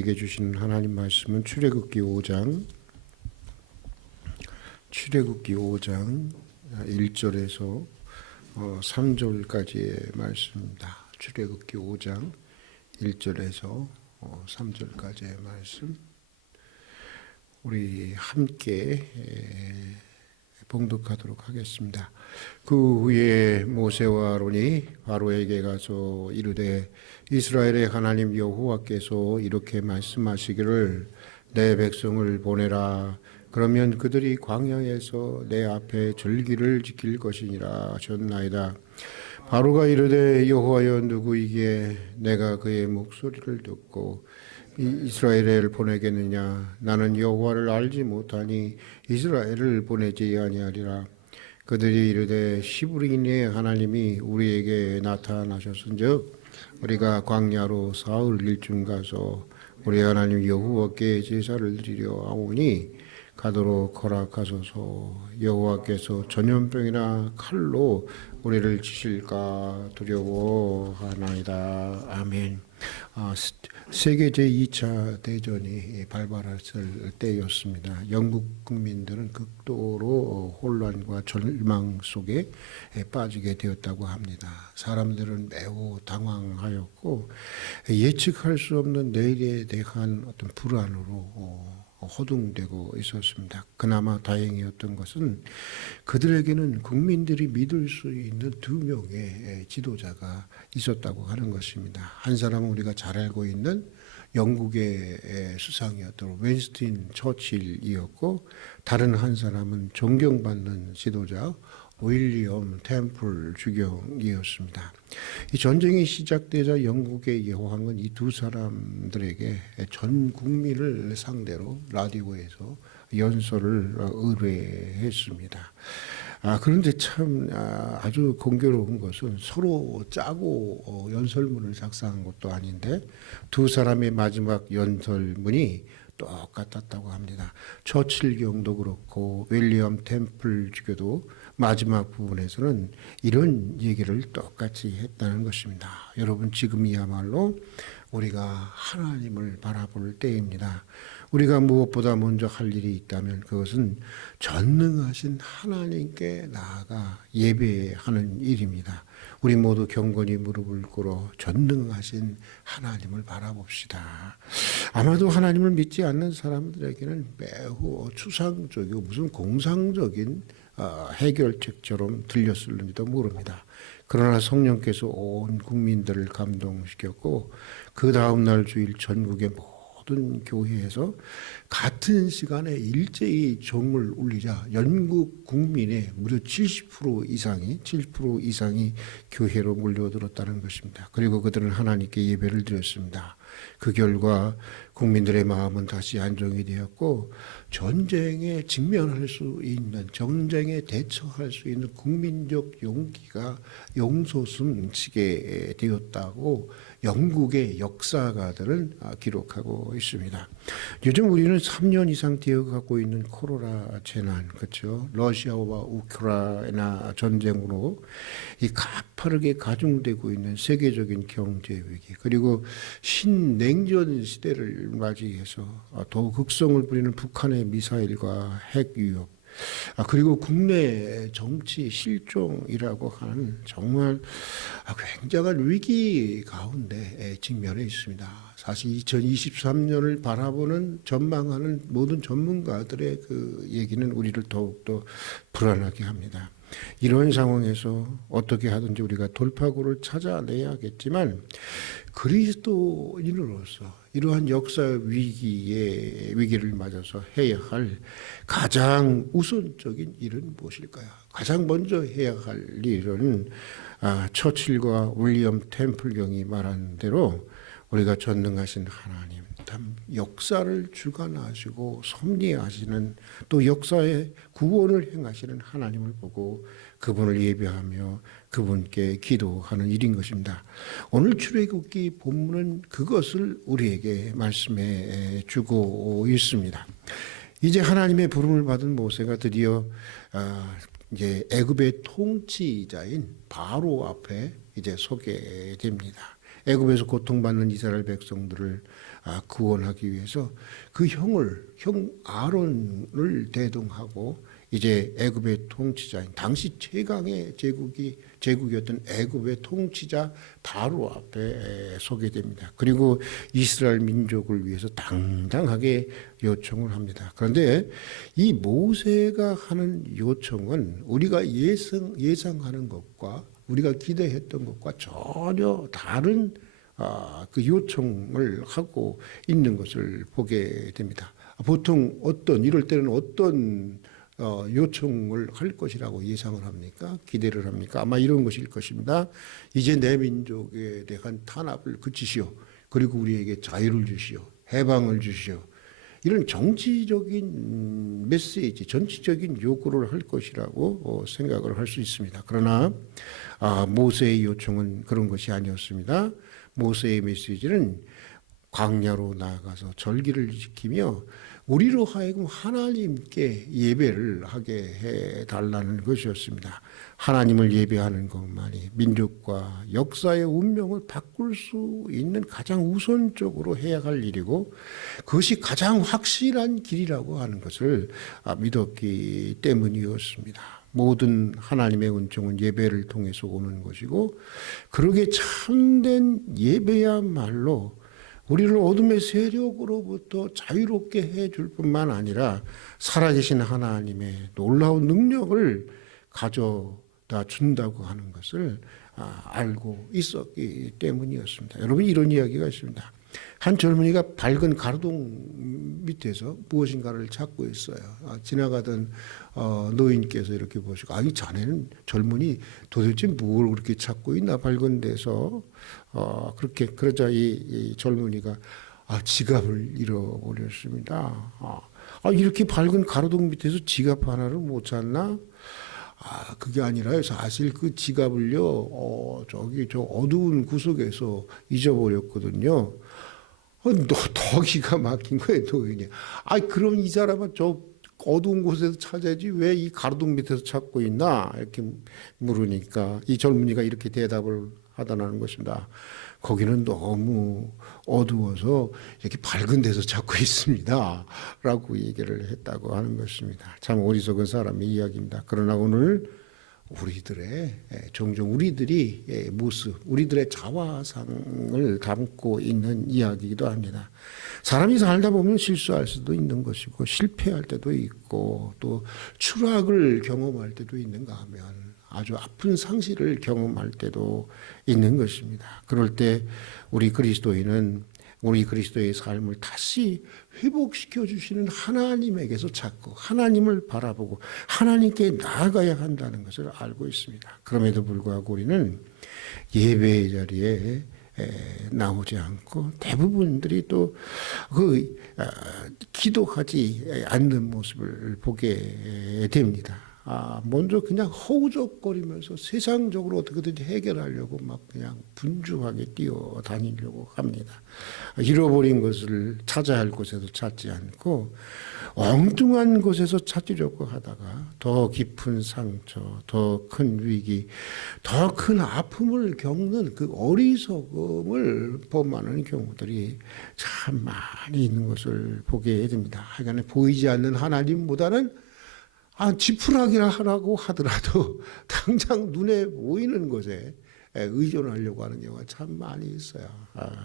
우리에게 주시는 하나님 말씀은 출애굽기 5장 1절에서 3절까지의 말씀입니다. 출애굽기 5장 1절에서 3절까지의 말씀, 우리 함께 봉독하도록 하겠습니다. 그 후에 모세와 아론이 바로에게 가서 이르되 이스라엘의 하나님 여호와께서 이렇게 말씀하시기를 내 백성을 보내라. 그러면 그들이 광야에서 내 앞에 절기를 지킬 것이니라 하셨나이다. 바로가 이르되 여호와여 누구이기에 내가 그의 목소리를 듣고 이스라엘을 보내겠느냐. 나는 여호와를 알지 못하니 이스라엘을 보내지 아니하리라. 그들이 이르되 시브리인의 하나님이 우리에게 나타나셨은즉 우리가 광야로 사흘 일쯤 가서 우리 하나님 여호와께 제사를 드리려 하오니 가도록 허락하소서. 여호와께서 전염병이나 칼로 우리를 치실까 두려워하나이다. 아멘. 세계 제2차 대전이 발발했을 때였습니다. 영국 국민들은 극도로 혼란과 절망 속에 빠지게 되었다고 합니다. 사람들은 매우 당황하였고 예측할 수 없는 내일에 대한 어떤 불안으로 허둥대고 있었습니다. 그나마 다행이었던 것은 그들에게는 국민들이 믿을 수 있는 2명의 지도자가 있었다고 하는 것입니다. 한 사람은 우리가 잘 알고 있는 영국의 수상이었던 윈스턴 처칠이었고, 다른 한 사람은 존경받는 지도자 윌리엄 템플 주경이었습니다. 이 전쟁이 시작되자 영국의 여왕은 이 두 사람들에게 전 국민을 상대로 라디오에서 연설을 의뢰했습니다. 그런데 참 아주 공교로운 것은 서로 짜고 연설문을 작성한 것도 아닌데 두 사람의 마지막 연설문이 똑같았다고 합니다. 처칠 경도 그렇고 윌리엄 템플 주교도 마지막 부분에서는 이런 얘기를 똑같이 했다는 것입니다. 여러분, 지금이야말로 우리가 하나님을 바라볼 때입니다. 우리가 무엇보다 먼저 할 일이 있다면 그것은 전능하신 하나님께 나아가 예배하는 일입니다. 우리 모두 경건히 무릎을 꿇어 전능하신 하나님을 바라봅시다. 아마도 하나님을 믿지 않는 사람들에게는 매우 추상적이고 무슨 공상적인 해결책처럼 들렸을지도 모릅니다. 그러나 성령께서 온 국민들을 감동시켰고 그 다음날 주일 전국의 모든 교회에서 같은 시간에 일제히 종을 울리자 영국 국민의 무려 70% 이상이 교회로 몰려들었다는 것입니다. 그리고 그들은 하나님께 예배를 드렸습니다. 그 결과 국민들의 마음은 다시 안정이 되었고 전쟁에 직면할 수 있는, 전쟁에 대처할 수 있는 국민적 용기가 용솟음치게 되었다고 영국의 역사가들은 기록하고 있습니다. 요즘 우리는 3년 이상 되어가고 있는 코로나 재난, 그렇죠? 러시아와 우크라이나 전쟁으로 이 가파르게 가중되고 있는 세계적인 경제 위기, 그리고 신냉전 시대를 맞이해서 더욱 극성을 부리는 북한의 미사일과 핵 위협, 그리고 국내 정치 실종이라고 하는 정말 굉장한 위기 가운데 직면해 있습니다. 사실 2023년을 바라보는, 전망하는 모든 전문가들의 그 얘기는 우리를 더욱더 불안하게 합니다. 이런 상황에서 어떻게 하든지 우리가 돌파구를 찾아내야겠지만 그리스도인으로서 이러한 역사 위기를 맞아서 해야 할 가장 우선적인 일은 무엇일까요? 가장 먼저 해야 할 일은 처칠과 윌리엄 템플경이 말한 대로 우리가 전능하신 하나님, 역사를 주관하시고 섭리하시는, 또 역사의 구원을 행하시는 하나님을 보고 그분을 예배하며 그분께 기도하는 일인 것입니다. 오늘 출애굽기 본문은 그것을 우리에게 말씀해 주고 있습니다. 이제 하나님의 부름을 받은 모세가 드디어 이제 애굽의 통치자인 바로 앞에 이제 서게 됩니다. 애굽에서 고통받는 이스라엘 백성들을 구원하기 위해서 그 형 아론을 대동하고 이제 애굽의 통치자인 당시 최강의 제국이었던 애굽의 통치자 바로 앞에 서게 됩니다. 그리고 이스라엘 민족을 위해서 당당하게 요청을 합니다. 그런데 이 모세가 하는 요청은 우리가 예상하는 것과 우리가 기대했던 것과 전혀 다른 그 요청을 하고 있는 것을 보게 됩니다. 보통 이럴 때는 어떤 요청을 할 것이라고 예상을 합니까? 기대를 합니까? 아마 이런 것일 것입니다. 이제 내 민족에 대한 탄압을 그치시오. 그리고 우리에게 자유를 주시오. 해방을 주시오. 이런 정치적인 메시지, 정치적인 요구를 할 것이라고 생각을 할 수 있습니다. 그러나 모세의 요청은 그런 것이 아니었습니다. 모세의 메시지는 광야로 나아가서 절기를 지키며 우리로 하여금 하나님께 예배를 하게 해달라는 것이었습니다. 하나님을 예배하는 것만이 민족과 역사의 운명을 바꿀 수 있는 가장 우선적으로 해야 할 일이고 그것이 가장 확실한 길이라고 하는 것을 믿었기 때문이었습니다. 모든 하나님의 은총은 예배를 통해서 오는 것이고 그러게 참된 예배야말로 우리를 어둠의 세력으로부터 자유롭게 해줄 뿐만 아니라 살아계신 하나님의 놀라운 능력을 가져다 준다고 하는 것을 알고 있었기 때문이었습니다. 여러분 이런 이야기가 있습니다. 한 젊은이가 밝은 가로등 밑에서 무엇인가를 찾고 있어요. 지나가던 노인께서 이렇게 보시고 이 자네는 젊은이 도대체 뭘 그렇게 찾고 있나 밝은 데서 그렇게 그러자 이 젊은이가 지갑을 잃어버렸습니다. 이렇게 밝은 가로등 밑에서 지갑 하나를 못 찾나? 그게 아니라요. 사실 그 지갑을요, 저 어두운 구석에서 잊어버렸거든요. 더 기가 막힌 거예요, 노인이. 그럼 이 사람은 저 어두운 곳에서 찾아야지 왜 이 가로등 밑에서 찾고 있나? 이렇게 물으니까 이 젊은이가 이렇게 대답을 하다는 것입니다. 거기는 너무 어두워서 이렇게 밝은 데서 찾고 있습니다. 라고 얘기를 했다고 하는 것입니다. 참 어리석은 사람의 이야기입니다. 그러나 오늘 종종 우리들이 모습, 우리들의 자화상을 담고 있는 이야기이기도 합니다. 사람이 살다 보면 실수할 수도 있는 것이고 실패할 때도 있고 또 추락을 경험할 때도 있는가 하면 아주 아픈 상실을 경험할 때도 있는 것입니다. 그럴 때 우리 그리스도인은 우리 그리스도의 삶을 다시 회복시켜 주시는 하나님에게서 찾고 하나님을 바라보고 하나님께 나아가야 한다는 것을 알고 있습니다. 그럼에도 불구하고 우리는 예배의 자리에 나오지 않고 대부분들이 또 기도하지 않는 모습을 보게 됩니다. 먼저 그냥 허우적거리면서 세상적으로 어떻게든지 해결하려고 막 그냥 분주하게 뛰어다니려고 합니다. 잃어버린 것을 찾아야 할 곳에서 찾지 않고 엉뚱한 곳에서 찾으려고 하다가 더 깊은 상처, 더 큰 위기, 더 큰 아픔을 겪는 그 어리석음을 범하는 경우들이 참 많이 있는 것을 보게 됩니다. 하여간에 보이지 않는 하나님보다는 지푸라기라 하라고 하더라도 당장 눈에 보이는 것에 의존하려고 하는 경우가 참 많이 있어요.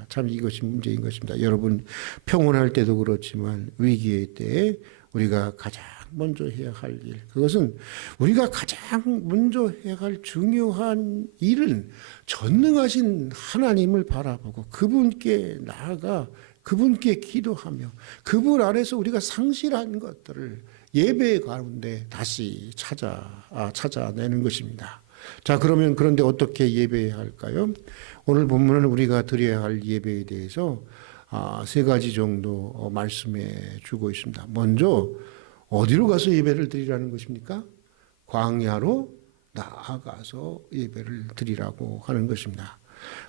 참 이것이 문제인 것입니다. 여러분 평온할 때도 그렇지만 위기의 때에 우리가 가장 먼저 해야 할 일, 그것은 우리가 가장 먼저 해야 할 중요한 일은 전능하신 하나님을 바라보고 그분께 나아가 그분께 기도하며 그분 안에서 우리가 상실한 것들을 예배 가운데 다시 찾아내는 것입니다. 자, 그런데 어떻게 예배해야 할까요? 오늘 본문은 우리가 드려야 할 예배에 대해서 세 가지 정도 말씀해 주고 있습니다. 먼저 어디로 가서 예배를 드리라는 것입니까? 광야로 나아가서 예배를 드리라고 하는 것입니다.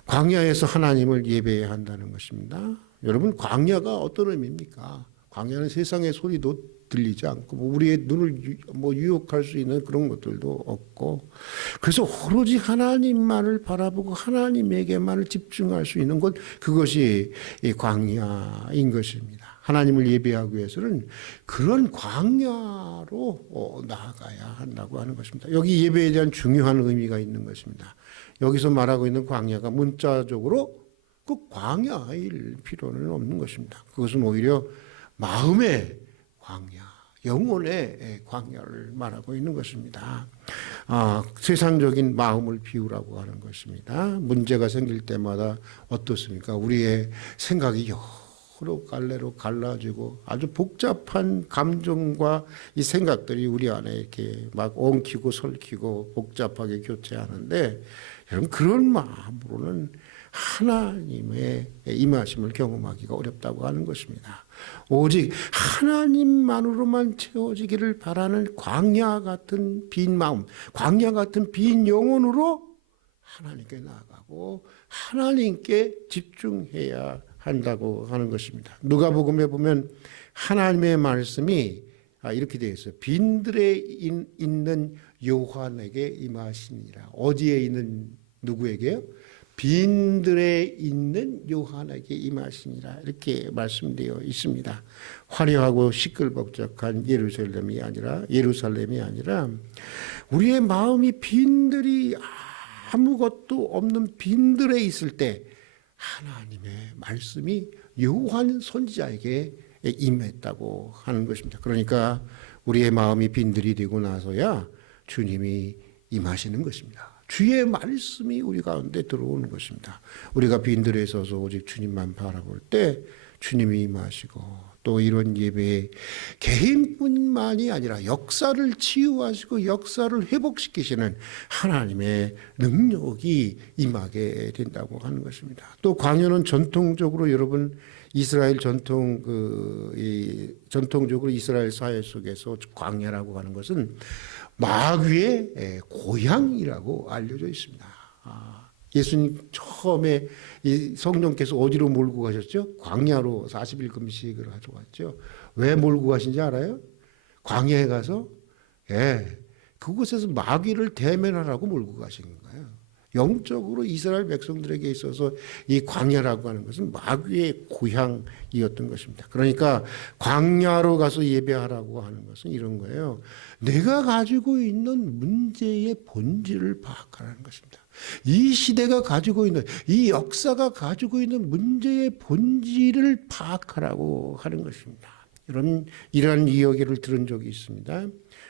광야에서 하나님을 예배해야 한다는 것입니다. 여러분 광야가 어떤 의미입니까? 광야는 세상의 소리도 들리지 않고 뭐 우리의 눈을 뭐 유혹할 수 있는 그런 것들도 없고, 그래서 오로지 하나님만을 바라보고 하나님에게만을 집중할 수 있는 것, 그것이 이 광야인 것입니다. 하나님을 예배하기 위해서는 그런 광야로 나아가야 한다고 하는 것입니다. 여기 예배에 대한 중요한 의미가 있는 것입니다. 여기서 말하고 있는 광야가 문자적으로 그 광야일 필요는 없는 것입니다. 그것은 오히려 마음의 광야, 영혼의 광야를 말하고 있는 것입니다. 세상적인 마음을 비우라고 하는 것입니다. 문제가 생길 때마다 어떻습니까? 우리의 생각이 여러 갈래로 갈라지고 아주 복잡한 감정과 이 생각들이 우리 안에 이렇게 막 엉키고 설키고 복잡하게 교체하는데, 여러분 그런 마음으로는 하나님의 임하심을 경험하기가 어렵다고 하는 것입니다. 오직 하나님만으로만 채워지기를 바라는 광야 같은 빈 마음, 광야 같은 빈 영혼으로 하나님께 나아가고 하나님께 집중해야 한다고 하는 것입니다. 누가복음에 보면 하나님의 말씀이 이렇게 되어 있어요. 빈들에 있는 요한에게 임하시니라. 어디에 있는 누구에게요? 빈들에 있는 요한에게 임하시니라, 이렇게 말씀되어 있습니다. 화려하고 시끌벅적한 예루살렘이 아니라 우리의 마음이 빈들이 아무것도 없는 빈들에 있을 때 하나님의 말씀이 요한 선지자에게 임했다고 하는 것입니다. 그러니까 우리의 마음이 빈들이 되고 나서야 주님이 임하시는 것입니다. 주의 말씀이 우리 가운데 들어오는 것입니다. 우리가 빈들에 서서 오직 주님만 바라볼 때 주님이 임하시고, 또 이런 예배에 개인뿐만이 아니라 역사를 치유하시고 역사를 회복시키시는 하나님의 능력이 임하게 된다고 하는 것입니다. 또 광야는 전통적으로 여러분 이스라엘 전통적으로 이스라엘 사회 속에서 광야라고 하는 것은 마귀의 고향이라고 알려져 있습니다. 예수님 처음에 이 성령께서 어디로 몰고 가셨죠? 광야로 40일 금식을 하러 갔죠. 왜 몰고 가신지 알아요? 광야에 가서 그곳에서 마귀를 대면하라고 몰고 가신 거예요. 영적으로 이스라엘 백성들에게 있어서 이 광야라고 하는 것은 마귀의 고향이었던 것입니다. 그러니까 광야로 가서 예배하라고 하는 것은 이런 거예요. 내가 가지고 있는 문제의 본질을 파악하라는 것입니다. 이 시대가 가지고 있는, 이 역사가 가지고 있는 문제의 본질을 파악하라고 하는 것입니다. 이러한 이야기를 들은 적이 있습니다.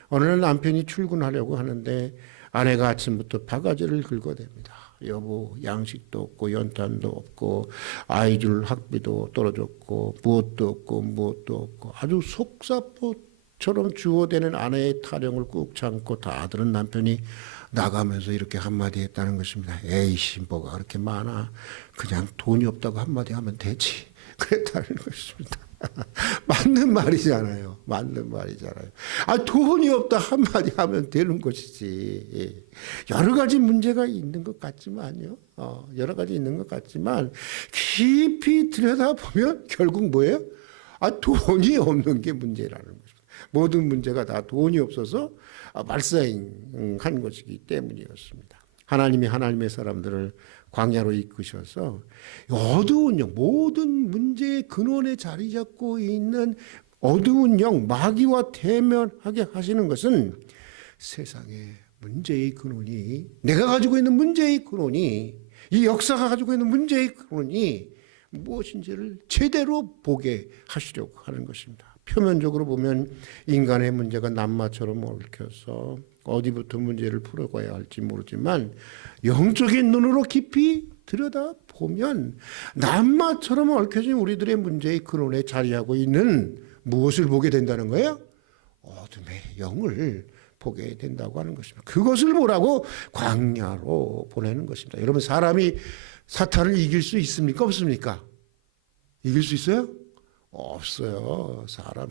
어느 날 남편이 출근하려고 하는데 아내가 아침부터 바가지를 긁어댑니다. 여보, 양식도 없고 연탄도 없고 아이들 학비도 떨어졌고 무엇도 없고 아주 속사포처럼 주어대는 아내의 타령을 꾹 참고 다 들은 남편이 나가면서 이렇게 한마디 했다는 것입니다. 에이씨, 뭐가 그렇게 많아. 그냥 돈이 없다고 한마디 하면 되지. 그랬다는 것입니다. 맞는 말이잖아요. 돈이 없다 한마디 하면 되는 것이지. 여러 가지 문제가 있는 것 같지만요. 여러 가지 있는 것 같지만 깊이 들여다보면 결국 뭐예요? 돈이 없는 게 문제라는 것입니다. 모든 문제가 다 돈이 없어서 발생한 것이기 때문이었습니다. 하나님이 하나님의 사람들을 광야로 이끄셔서 어두운 영, 모든 문제의 근원에 자리 잡고 있는 어두운 영, 마귀와 대면하게 하시는 것은 세상의 문제의 근원이, 내가 가지고 있는 문제의 근원이, 이 역사가 가지고 있는 문제의 근원이 무엇인지를 제대로 보게 하시려고 하는 것입니다. 표면적으로 보면 인간의 문제가 낱마처럼 얽혀서 어디부터 문제를 풀어가야 할지 모르지만 영적인 눈으로 깊이 들여다보면 낱마처럼 얽혀진 우리들의 문제의 근원에 자리하고 있는 무엇을 보게 된다는 거예요? 어둠의 영을 보게 된다고 하는 것입니다. 그것을 보라고 광야로 보내는 것입니다. 여러분, 사람이 사탄을 이길 수 있습니까? 없습니까? 이길 수 있어요? 없어요. 사람,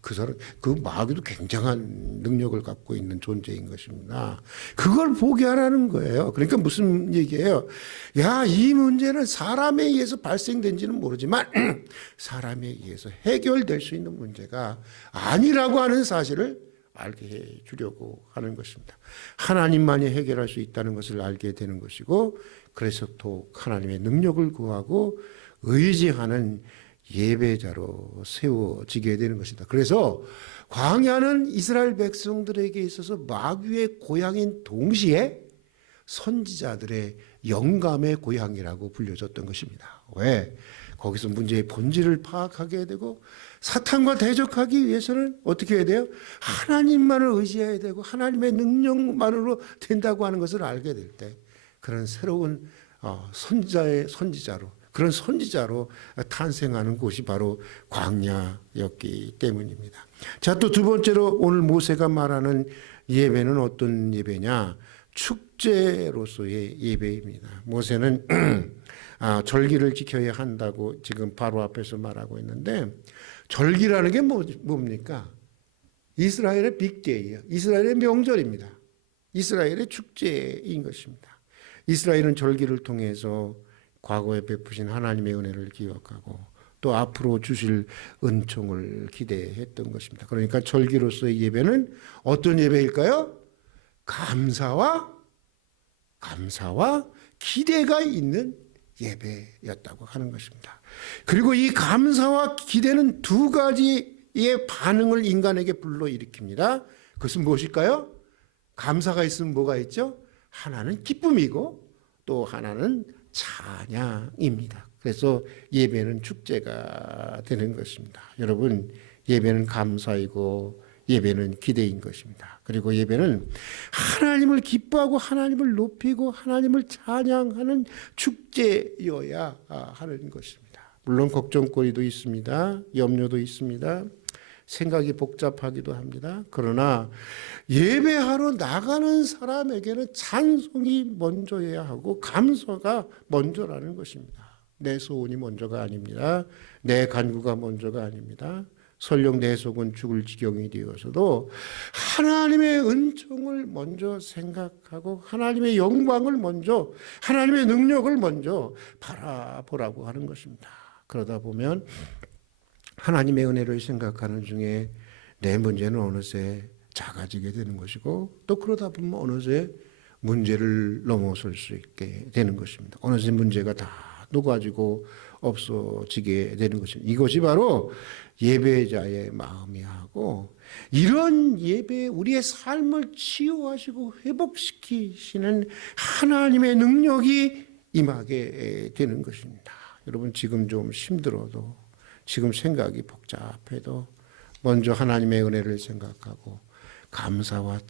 그 사람, 그 마귀도 굉장한 능력을 갖고 있는 존재인 것입니다. 그걸 포기하라는 거예요. 그러니까 무슨 얘기예요? 야, 이 문제는 사람에 의해서 발생된지는 모르지만 사람에 의해서 해결될 수 있는 문제가 아니라고 하는 사실을 알게 해 주려고 하는 것입니다. 하나님만이 해결할 수 있다는 것을 알게 되는 것이고, 그래서 또 하나님의 능력을 구하고 의지하는 예배자로 세워지게 되는 것입니다. 그래서 광야는 이스라엘 백성들에게 있어서 마귀의 고향인 동시에 선지자들의 영감의 고향이라고 불려졌던 것입니다. 왜? 거기서 문제의 본질을 파악하게 되고 사탄과 대적하기 위해서는 어떻게 해야 돼요? 하나님만을 의지해야 되고 하나님의 능력만으로 된다고 하는 것을 알게 될 때 그런 새로운 선지자로 그런 선지자로 탄생하는 곳이 바로 광야였기 때문입니다. 자, 또 두 번째로 오늘 모세가 말하는 예배는 어떤 예배냐? 축제로서의 예배입니다. 모세는 절기를 지켜야 한다고 지금 바로 앞에서 말하고 있는데, 절기라는 게 뭡니까? 이스라엘의 빅데이예요. 이스라엘의 명절입니다. 이스라엘의 축제인 것입니다. 이스라엘은 절기를 통해서 과거에 베푸신 하나님의 은혜를 기억하고 또 앞으로 주실 은총을 기대했던 것입니다. 그러니까 절기로서의 예배는 어떤 예배일까요? 감사와 기대가 있는 예배였다고 하는 것입니다. 그리고 이 감사와 기대는 두 가지의 반응을 인간에게 불러일으킵니다. 그것은 무엇일까요? 감사가 있으면 뭐가 있죠? 하나는 기쁨이고 또 하나는 찬양입니다. 그래서 예배는 축제가 되는 것입니다. 여러분, 예배는 감사이고 예배는 기대인 것입니다. 그리고 예배는 하나님을 기뻐하고 하나님을 높이고 하나님을 찬양하는 축제여야 하는 것입니다. 물론 걱정거리도 있습니다. 염려도 있습니다. 생각이 복잡하기도 합니다. 그러나 예배하러 나가는 사람에게는 찬송이 먼저여야 하고 감사가 먼저라는 것입니다. 내 소원이 먼저가 아닙니다. 내 간구가 먼저가 아닙니다. 설령 내 속은 죽을 지경이 되어서도 하나님의 은총을 먼저 생각하고 하나님의 영광을 먼저, 하나님의 능력을 먼저 바라보라고 하는 것입니다. 그러다 보면 하나님의 은혜를 생각하는 중에 내 문제는 어느새 작아지게 되는 것이고 또 그러다 보면 어느새 문제를 넘어설 수 있게 되는 것입니다. 어느새 문제가 다 녹아지고 없어지게 되는 것입니다. 이것이 바로 예배자의 마음이하고 이런 예배에 우리의 삶을 치유하시고 회복시키시는 하나님의 능력이 임하게 되는 것입니다. 여러분, 지금 좀 힘들어도 지금 생각이 복잡해도 먼저 하나님의 은혜를 생각하고 감사와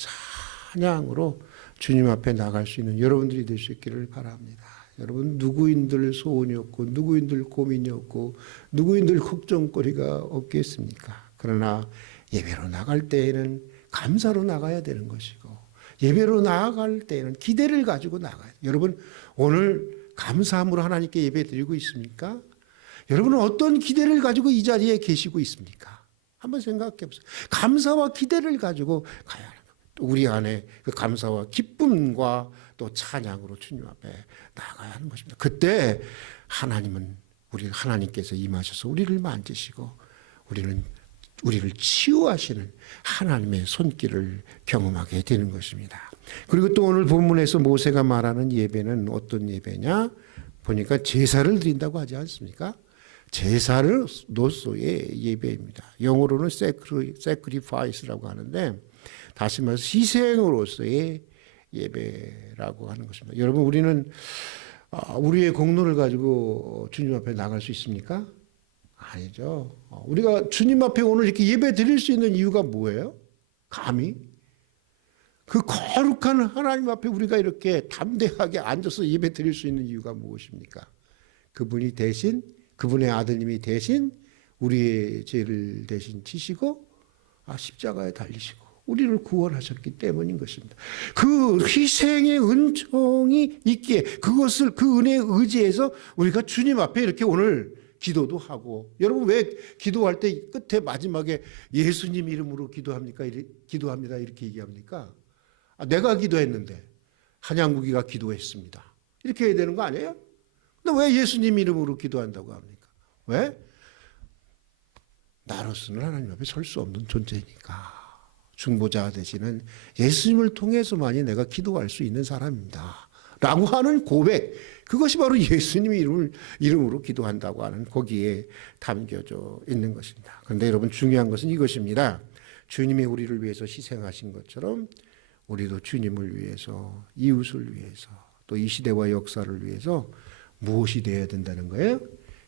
찬양으로 주님 앞에 나갈 수 있는 여러분들이 될 수 있기를 바랍니다. 여러분, 누구인들 소원이 없고 누구인들 고민이 없고 누구인들 걱정거리가 없겠습니까? 그러나 예배로 나갈 때에는 감사로 나가야 되는 것이고 예배로 나아갈 때에는 기대를 가지고 나가야 돼요. 여러분, 오늘 감사함으로 하나님께 예배 드리고 있습니까? 여러분은 어떤 기대를 가지고 이 자리에 계시고 있습니까? 한번 생각해 보세요. 감사와 기대를 가지고 가야 하는 거예요. 우리 안에 그 감사와 기쁨과 또 찬양으로 주님 앞에 나가야 하는 것입니다. 그때 하나님께서 임하셔서 우리를 만지시고 우리를 치유하시는 하나님의 손길을 경험하게 되는 것입니다. 그리고 또 오늘 본문에서 모세가 말하는 예배는 어떤 예배냐? 보니까 제사를 드린다고 하지 않습니까? 제사로서의 예배입니다. 영어로는 sacrifice라고 하는데 다시 말해서 희생으로서의 예배라고 하는 것입니다. 여러분, 우리는 우리의 공로를 가지고 주님 앞에 나갈 수 있습니까? 아니죠. 우리가 주님 앞에 오늘 이렇게 예배 드릴 수 있는 이유가 뭐예요? 감히? 그 거룩한 하나님 앞에 우리가 이렇게 담대하게 앉아서 예배 드릴 수 있는 이유가 무엇입니까? 그분의 아드님이 대신 우리의 죄를 대신 지시고 십자가에 달리시고 우리를 구원하셨기 때문인 것입니다. 그 희생의 은총이 있기에 그 은혜에 의지해서 우리가 주님 앞에 이렇게 오늘 기도도 하고. 여러분 왜 기도할 때 끝에 마지막에 예수님 이름으로 기도합니다 이렇게 얘기합니까? 내가 기도했는데 한양국이가 기도했습니다. 이렇게 해야 되는 거 아니에요? 근데 왜 예수님 이름으로 기도한다고 합니까? 왜? 나로서는 하나님 앞에 설 수 없는 존재니까. 중보자 되시는 예수님을 통해서만이 내가 기도할 수 있는 사람입니다. 라고 하는 고백, 그것이 바로 예수님 이름으로 기도한다고 하는 거기에 담겨져 있는 것입니다. 그런데 여러분 중요한 것은 이것입니다. 주님이 우리를 위해서 희생하신 것처럼 우리도 주님을 위해서, 이웃을 위해서, 또 이 시대와 역사를 위해서 무엇이 되어야 된다는 거예요?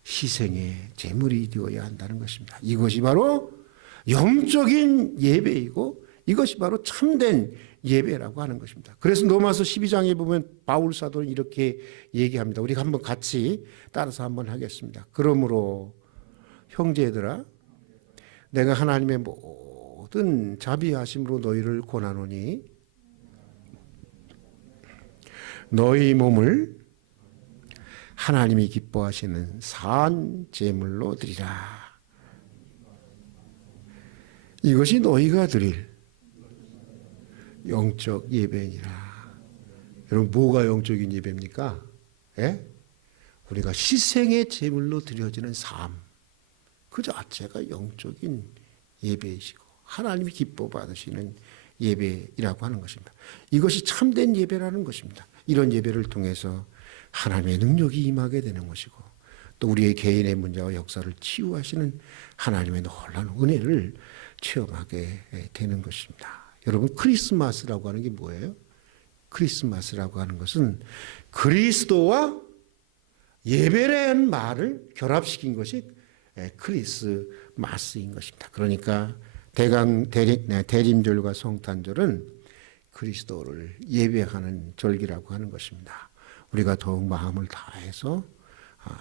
희생의 제물이 되어야 한다는 것입니다. 이것이 바로 영적인 예배이고 이것이 바로 참된 예배라고 하는 것입니다. 그래서 로마서 12장에 보면 바울 사도는 이렇게 얘기합니다. 우리가 한번 같이 따라서 한번 하겠습니다. 그러므로 형제들아 내가 하나님의 모든 자비하심으로 너희를 권하노니 너희 몸을 하나님이 기뻐하시는 산 제물로 드리라. 이것이 너희가 드릴 영적 예배니라. 여러분 뭐가 영적인 예배입니까? 예? 우리가 희생의 제물로 드려지는 삶, 그 자체가 영적인 예배이시고 하나님이 기뻐 받으시는 예배이라고 하는 것입니다. 이것이 참된 예배라는 것입니다. 이런 예배를 통해서 하나님의 능력이 임하게 되는 것이고 또 우리의 개인의 문제와 역사를 치유하시는 하나님의 놀라운 은혜를 체험하게 되는 것입니다. 여러분 크리스마스라고 하는 게 뭐예요? 크리스마스라고 하는 것은 그리스도와 예배라는 말을 결합시킨 것이 크리스마스인 것입니다. 그러니까 대림절과 성탄절은 그리스도를 예배하는 절기라고 하는 것입니다. 우리가 더욱 마음을 다해서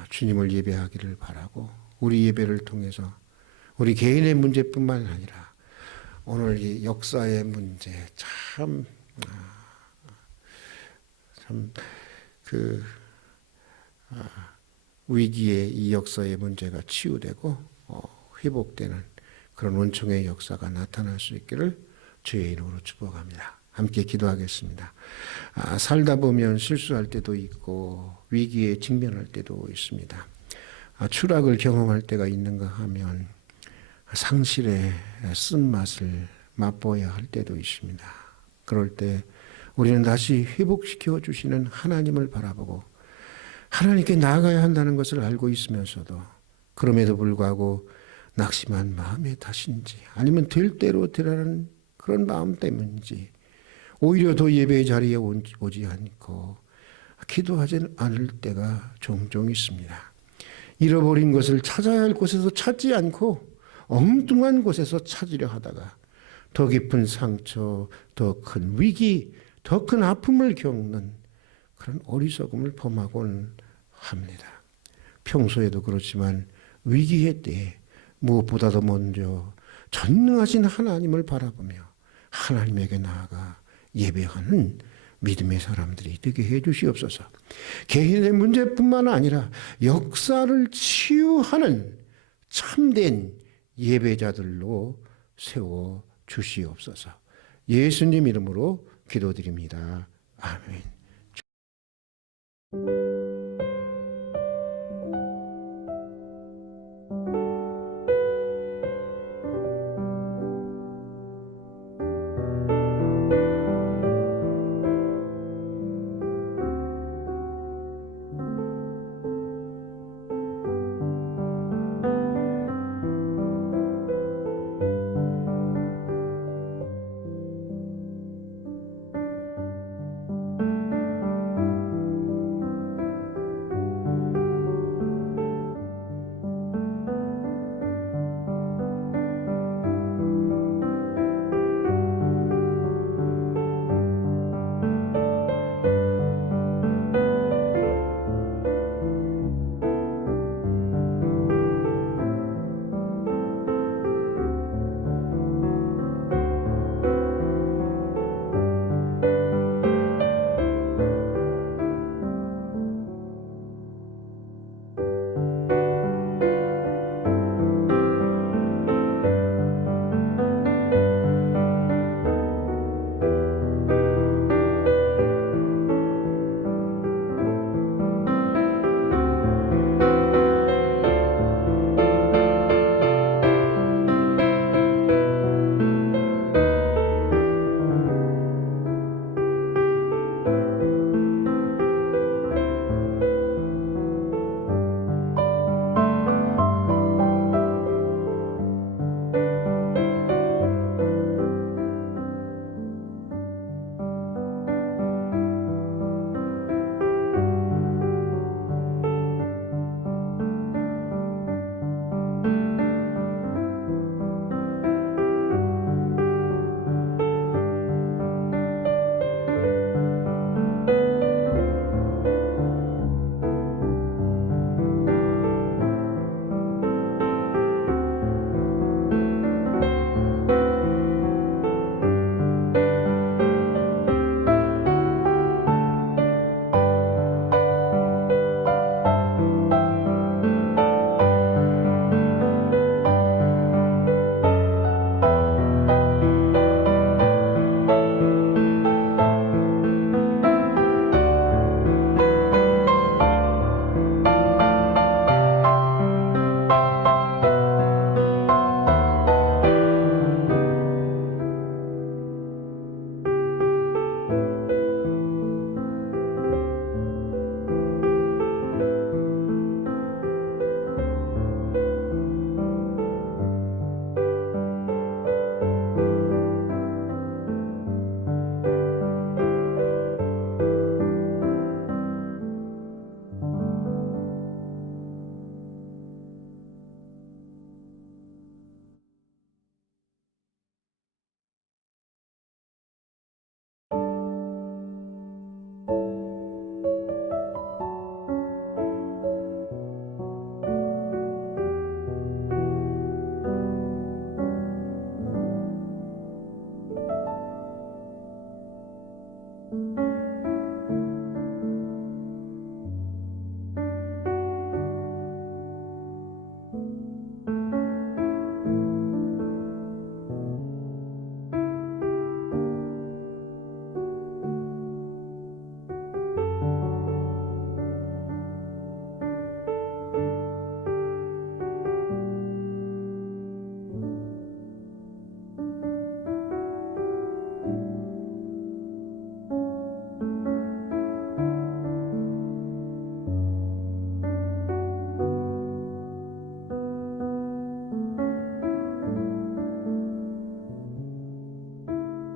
주님을 예배하기를 바라고 우리 예배를 통해서 우리 개인의 문제뿐만 아니라 오늘 이 역사의 문제 위기의 이 역사의 문제가 치유되고 회복되는 그런 원총의 역사가 나타날 수 있기를 주의 이름으로 축복합니다. 함께 기도하겠습니다. 살다 보면 실수할 때도 있고 위기에 직면할 때도 있습니다. 추락을 경험할 때가 있는가 하면 상실의 쓴맛을 맛보아야 할 때도 있습니다. 그럴 때 우리는 다시 회복시켜 주시는 하나님을 바라보고 하나님께 나아가야 한다는 것을 알고 있으면서도 그럼에도 불구하고 낙심한 마음의 탓인지 아니면 될 대로 되라는 그런 마음 때문인지 오히려 더 예배의 자리에 오지 않고 기도하지 않을 때가 종종 있습니다. 잃어버린 것을 찾아야 할 곳에서 찾지 않고 엉뚱한 곳에서 찾으려 하다가 더 깊은 상처, 더 큰 위기, 더 큰 아픔을 겪는 그런 어리석음을 범하곤 합니다. 평소에도 그렇지만 위기의 때에 무엇보다도 먼저 전능하신 하나님을 바라보며 하나님에게 나아가 예배하는 믿음의 사람들이 되게 해 주시옵소서. 개인의 문제뿐만 아니라 역사를 치유하는 참된 예배자들로 세워 주시옵소서. 예수님 이름으로 기도드립니다. 아멘.